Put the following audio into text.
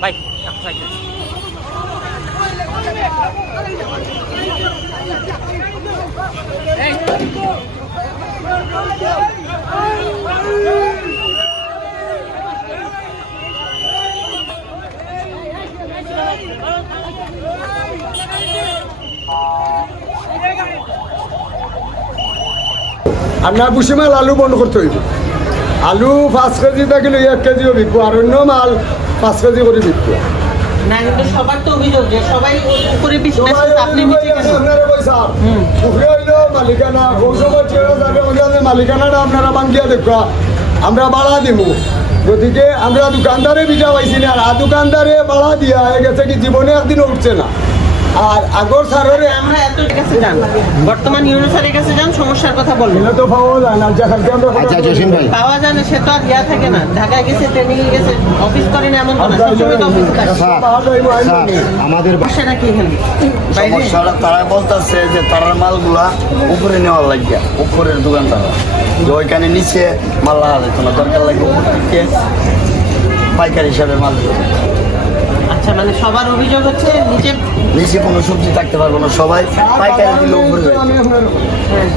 ভাই আপনার বুসি মাল আলু বন্ধ করতে হইব আলু 5 কেজি থাকলে 1 কেজিও বিকবো আর অন্য মাল 5 কেজি করে বিকবো না কিন্তু সবার তো অভিযোগ যে সবাই উপরে বিজনেস আপনি নিচে কেন উপরে হইলো মালিকানা মালিকানাটা আপনারা বাঙ্গিয়া দেখা আমরা বাড়া দিব গতিকে আমরা দোকানদারে বিটা পাইছি না আর দোকানদারে বাড়া দিয়া হয়ে গেছে কি জীবনে একদিনও উঠছে না আর আগর সারের আমরা এত কাছে যান বর্তমান ইউনো স্যারের কাছে যান সমস্যার কথা বলুন তো পাওয়া যায় না যেখানে আমরা আচ্ছা জসিম ভাই পাওয়া যায় না সে তো আর ইয়া থাকে না ঢাকায় গেছে ট্রেনিং এ গেছে অফিস করে না এমন তো না সবসময় তো অফিস থাকে স্যার আমাদের সমস্যাটা কি এখানে বাইরে সমস্যাটা তারা বলতেছে যে তারার মালগুলা উপরে নেওয়ার লাগিয়া উপরের দোকানটা যে ওইখানে নিচে মাল লাগা যেত না দরকার লাগে উপর থেকে পাইকারি হিসাবে মাল দিত। আচ্ছা মানে সবার অভিযোগ হচ্ছে নিচে কোনো সবজি থাকতে পারবো না সবাই পাইকারি দিলে উপরে যাবে। হ্যাঁ